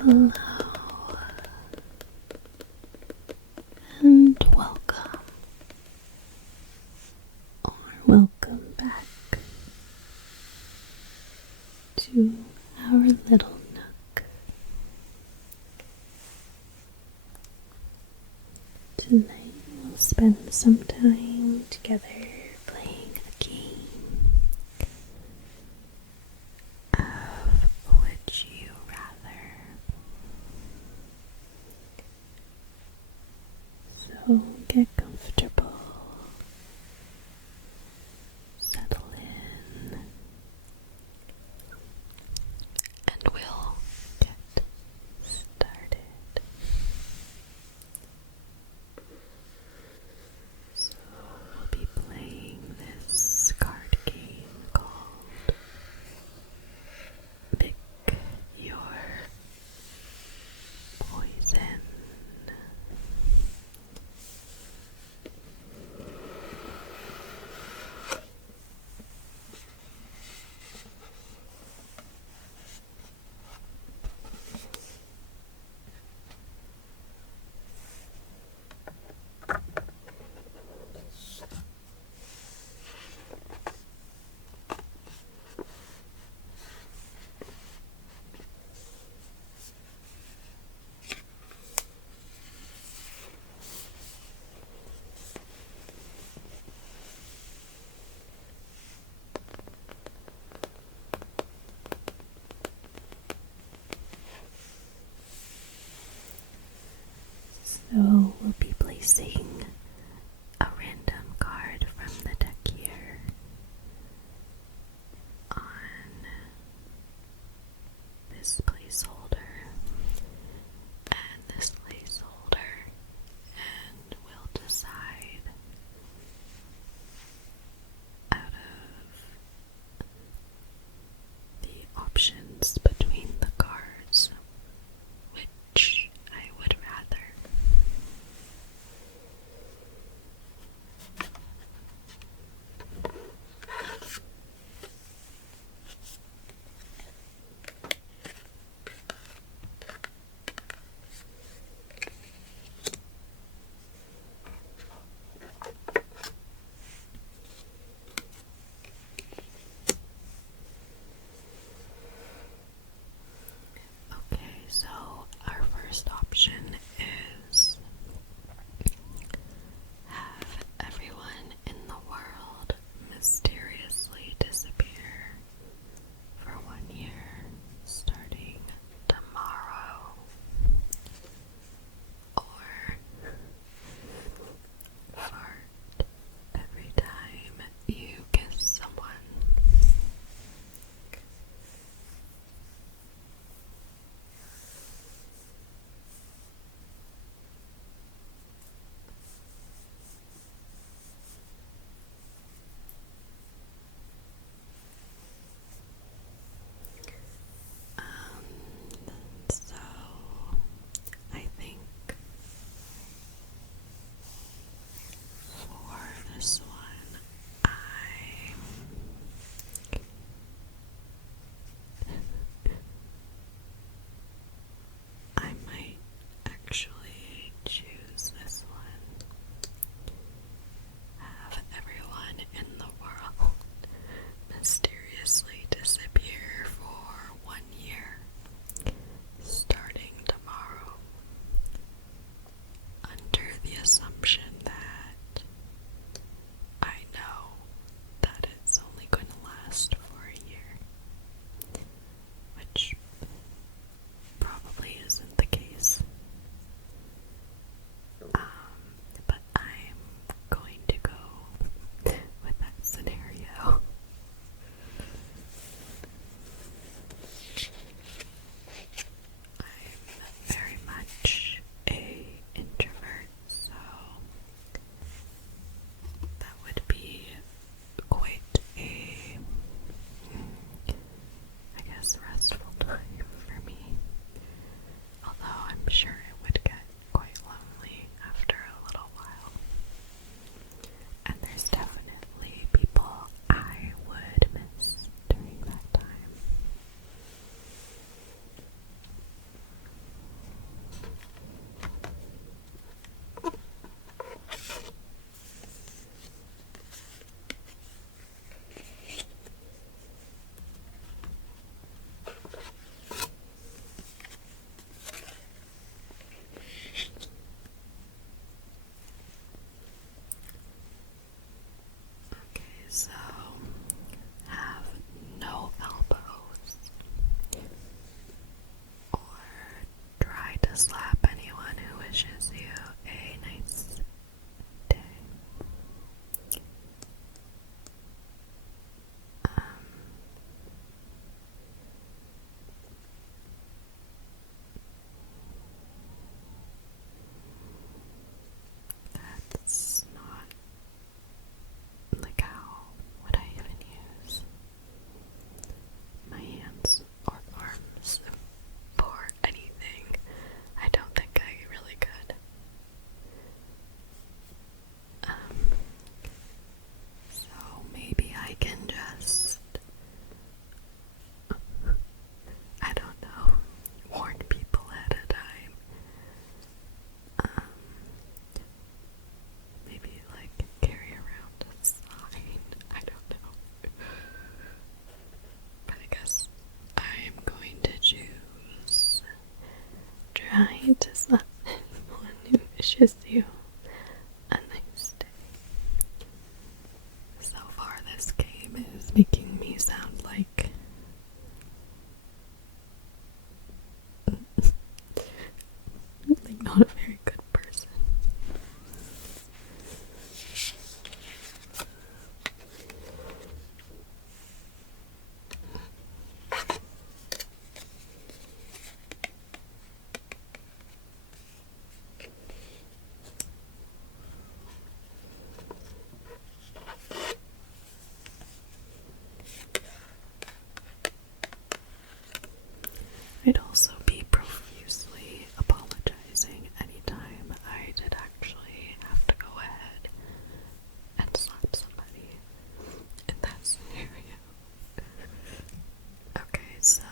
Hello and welcome, or welcome back to our little nook. Tonight we'll spend some time together playing a game of Would You Rather. So get comfortable, settle in, and we'll get started. So we'll be playing this card game called Pick Your Poison. So we'll be placing a random card from the deck here on this placeholder and this placeholder, and we'll decide out of the options between the cards which I would rather. guy does not one who wishes you a nice day. So far, this game is making me sound like not a very good person. I'd also be profusely apologizing anytime I did actually have to go ahead and slap somebody in that scenario. Okay, so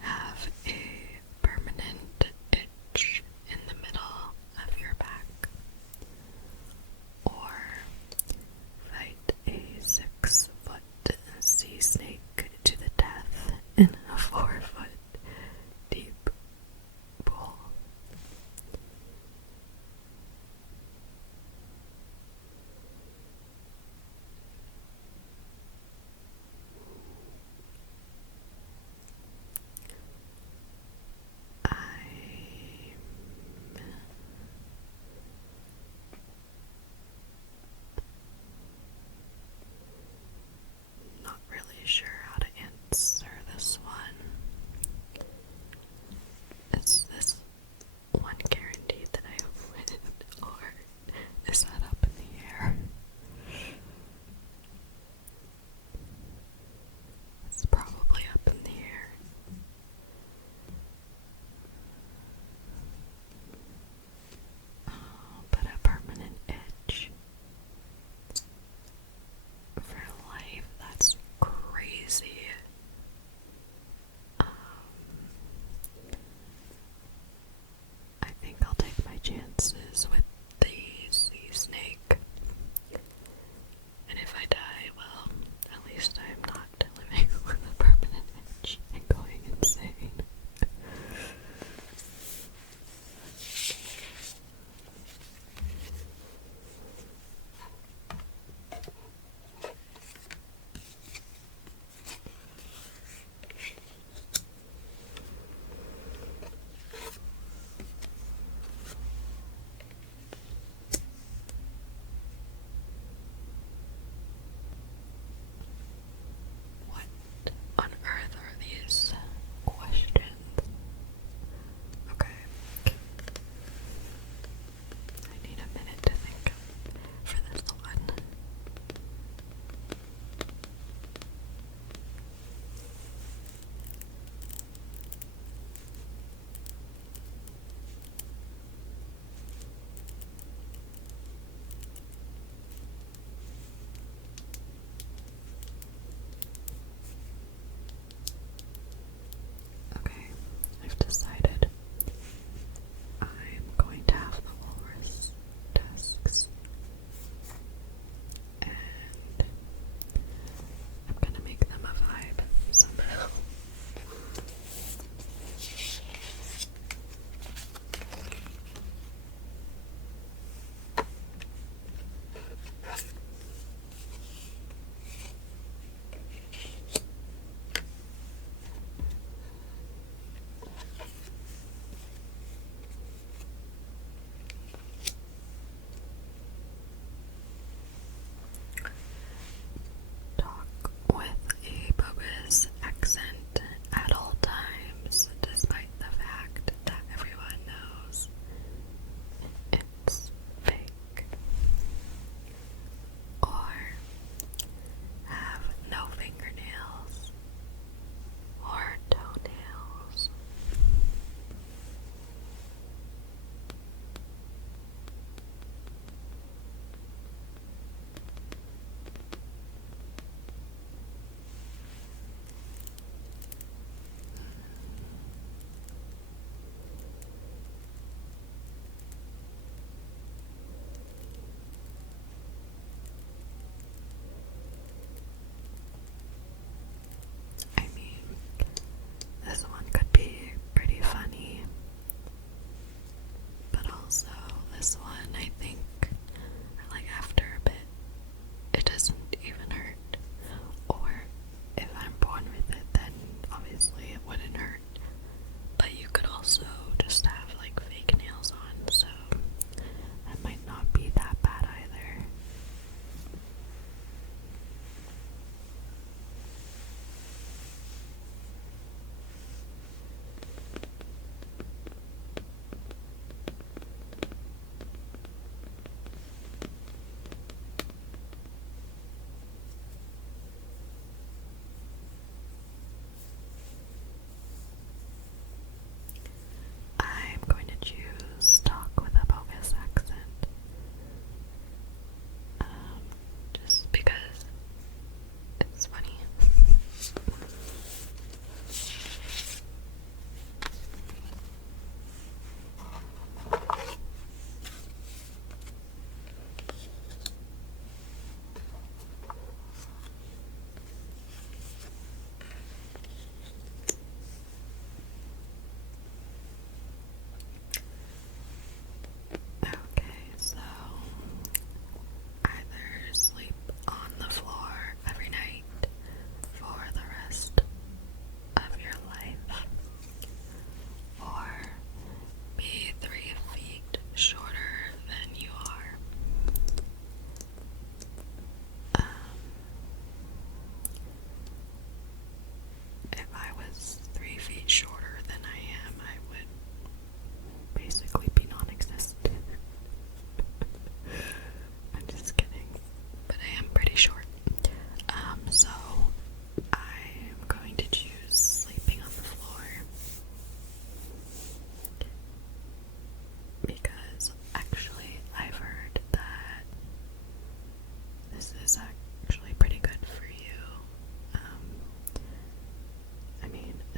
have a permanent itch in the middle of your back, or fight a 6-foot sea snake to the death in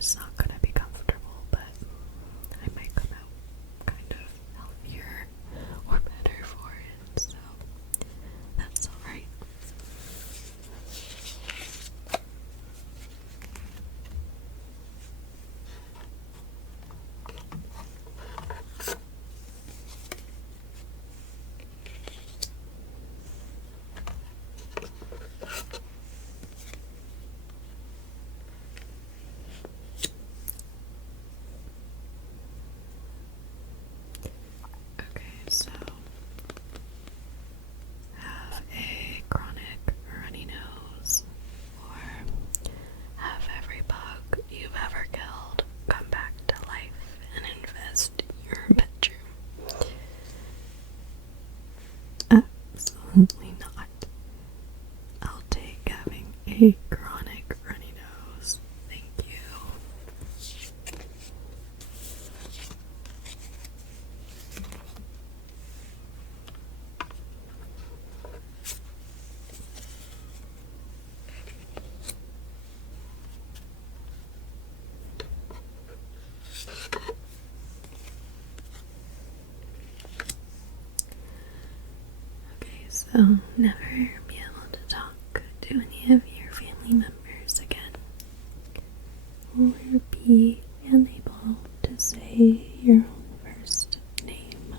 it's not gonna be comfortable, but I might come out kind of healthier or better for it, so that's alright. Okay, so have a chronic runny nose, or have every bug you've ever killed come back to life and infest your bedroom. Absolutely not. I'll take having a chronic runny nose. Thank you. Okay, so never be able to talk to any of your family members again, or be unable to say your own first name.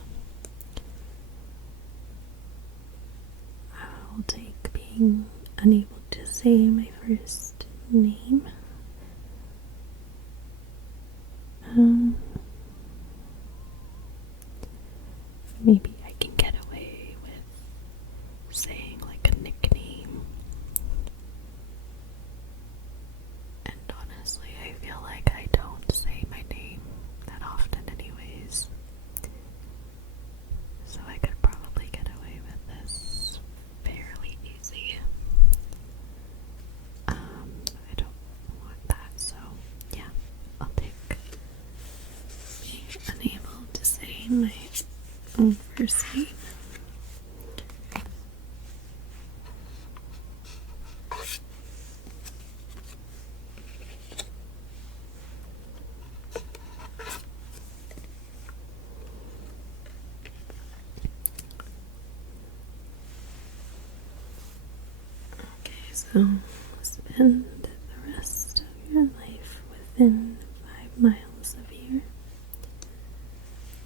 I'll take being unable to say my first name. Maybe I can get away with saying like a nickname. And honestly, I feel like I don't say my name that often anyways. So I could probably get away with this fairly easy. I don't want that, so yeah, I'll take being unable to say my own first name. Okay, so spend the rest of your life within 5 miles of here,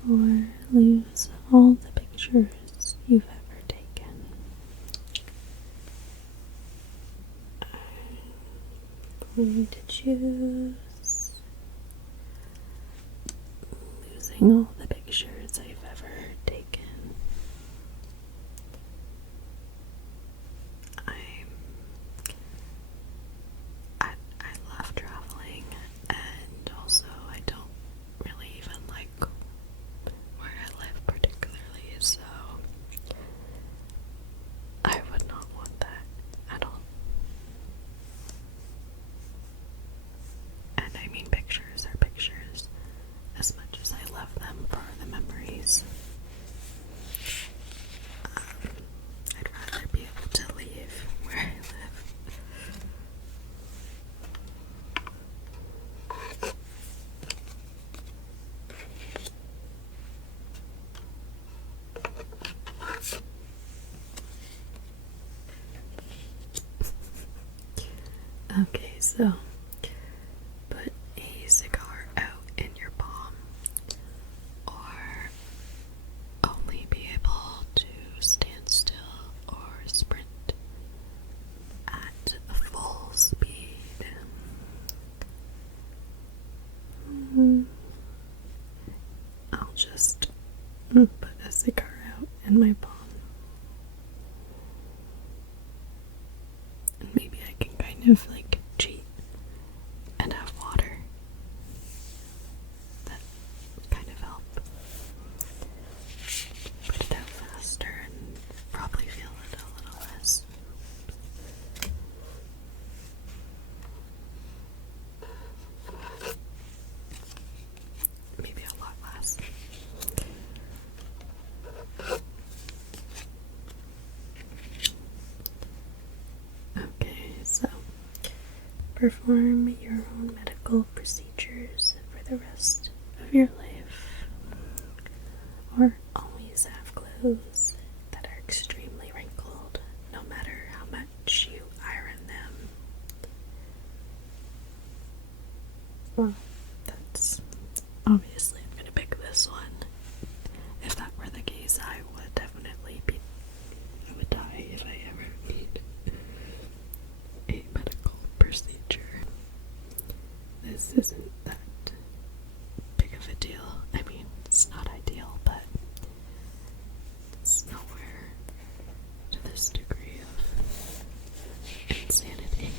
or lose all the pictures you've ever taken. I'm going to choose losing all the pictures I've ever taken. I love traveling, and also I don't really even like where I live particularly, so I would not want that at all. And I mean, pictures are pictures, as much as I love them for the memories. I'd rather be able to leave where I live. Okay, so put a cigar out in your palm, or only be able to stand still or sprint at full speed. I'll just put a cigar out in my palm. And maybe I can kind of like cheat and have water. That kind of help. Put it out faster and probably feel it a little less. Maybe a lot less. Okay, so perform your own medical procedure. Well, that's obviously I'm gonna pick this one. If that were the case, I would definitely I would die if I ever need a medical procedure. This isn't that big of a deal. I mean, it's not ideal, but it's nowhere to this degree of insanity.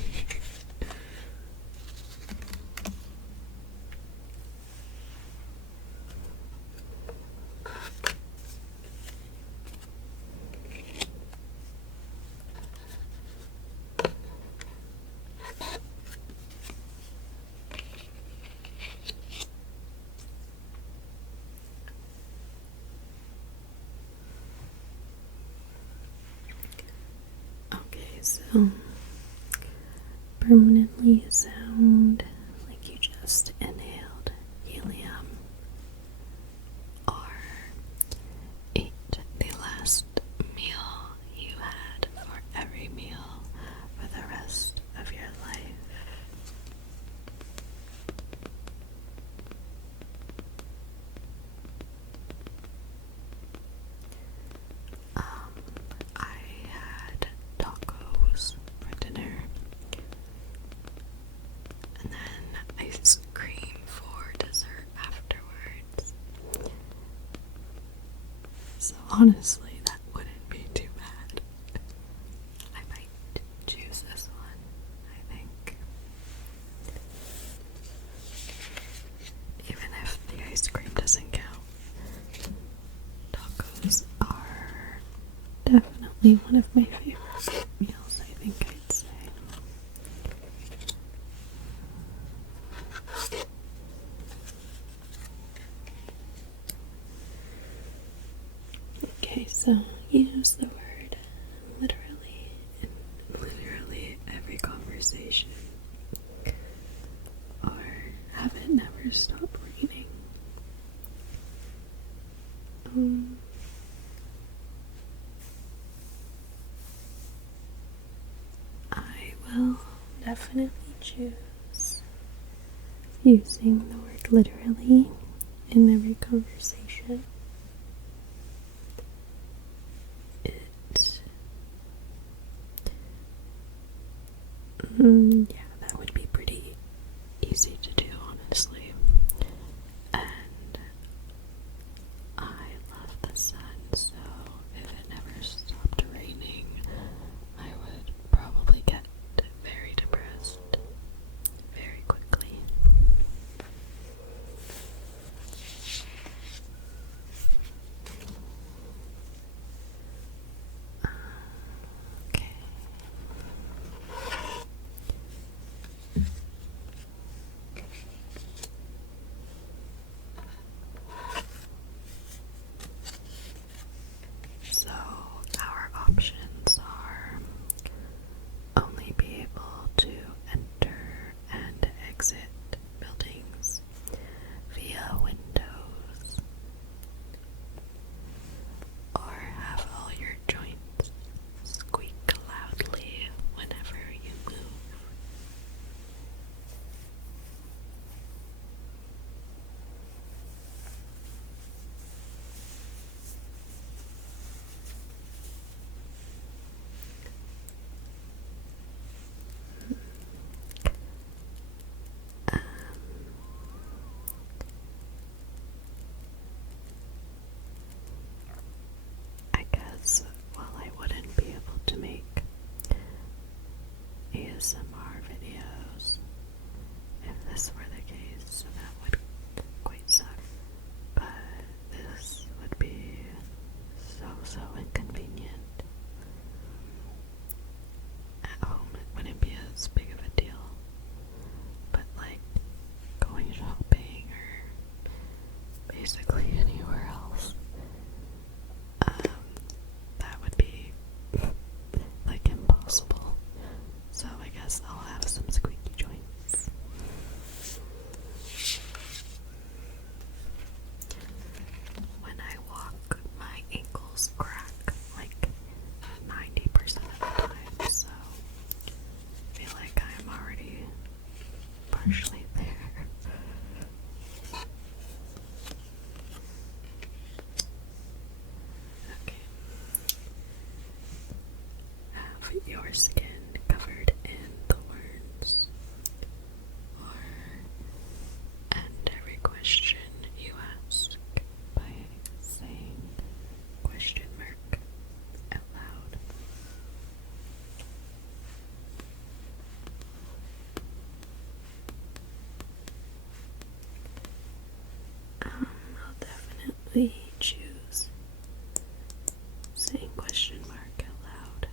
Okay, so permanently sound like you just inhaled helium, or ate the last meal you had for every meal for the rest of your life. I had tacos for dinner, and then ice cream for dessert afterwards. So honestly, that wouldn't be too bad. I might choose this one, I think. Even if the ice cream doesn't count, tacos are definitely one of my favorite meals, I think I'd say. Okay, so use the word literally in literally every conversation, or have it never stop raining. I will definitely choose using the word literally in every conversation. Yeah, that would be pretty easy to do, honestly. And I love the sun, so if it never stopped raining, I would probably get very depressed very quickly. Okay. So our options are only be able to enter and exit buildings via windows, or have all your joints squeak loudly whenever you move. I guess while I wouldn't be able to make ASMR videos if this were the case, so that would quite suck. But this would be so inconvenient. At home it wouldn't be as big of a deal, but like going shopping or basically anywhere else, that would be like impossible. So I guess I'll have some squeaky joints. absolutely choose saying question mark out loud.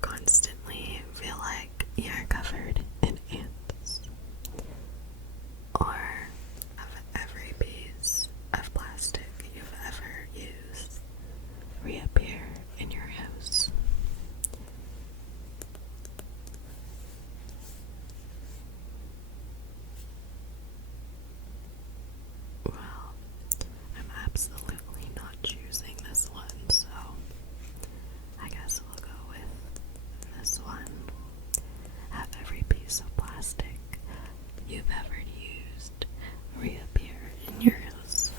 Constantly feel like you're covered in ants, or of every piece of plastic you've ever used reappear in your house. Well, I'm absolutely not choosing this one, so I guess we'll go with this one. Have every piece of plastic you've ever used reappear in your house.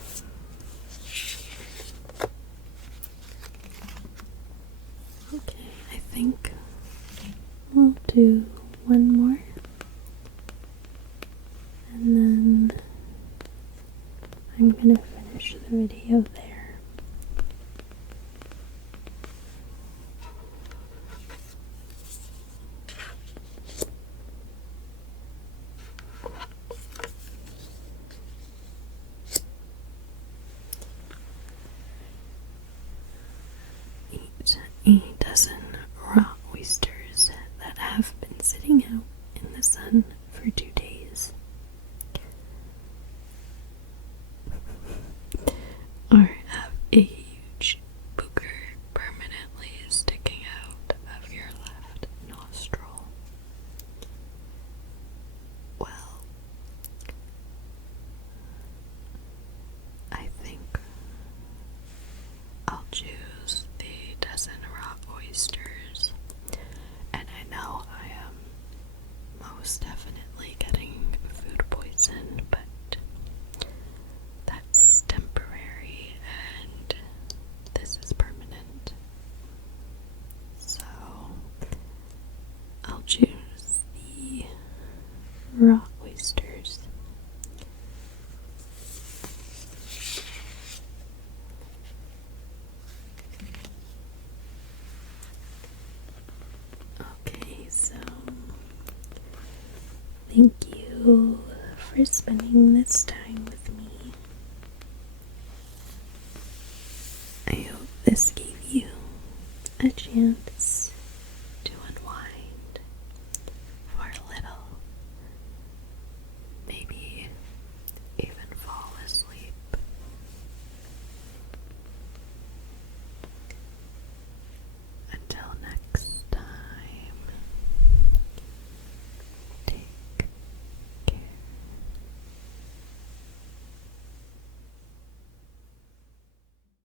Okay, I think we'll do one more, and then I'm gonna finish the video there. Eat a dozen raw oysters that have been sitting out in the sun for 2 days. Or have a huge booger permanently sticking out of your left nostril. Well, I think I'll choose the dozen raw oysters, and I know I am most definitely getting food poison, but that's temporary and this is permanent. So I'll choose the raw oysters. Okay, so thank you for spending this time with me. I hope this gave you a chance